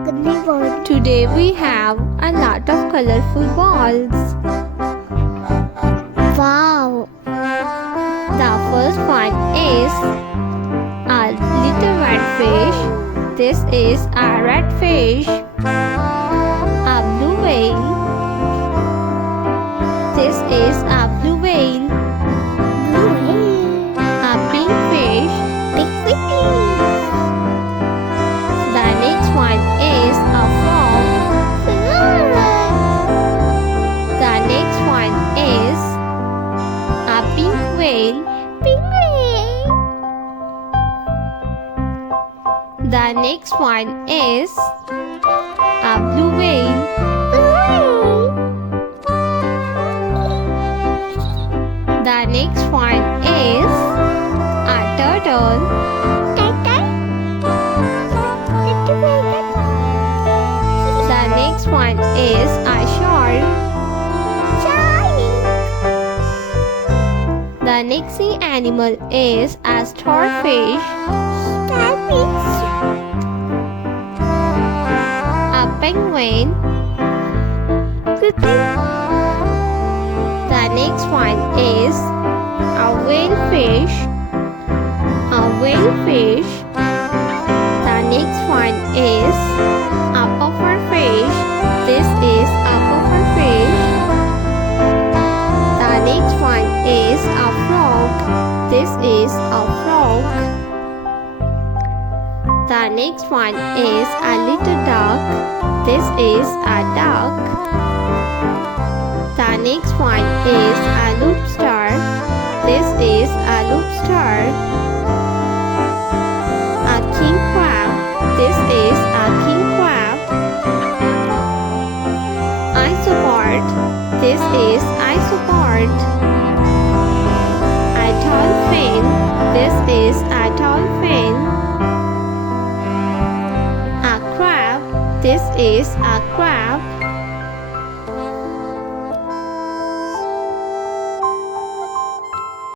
Today we have a lot of colorful balls. Wow! The first one is a little red fish. This is a red fish. A blue whale. This is a blue whale. A pink fish. The next one is a frog. The next one is a pink whale. The next one is a blue whale. The next one is a turtle. The next one is a shark. The next sea animal is a starfish. A penguin. The next one is a whale fish. A whale fish. The next one is a puffer fish. This is a puffer fish. The next one is a frog. This is a frog. The next one is a little duck. This is a duck. The next one is a lobster. This is a lobster. A king crab. This is a king crab. Isopod. This is isopod. A dolphin. This is a dolphin. A crab. This is a crab.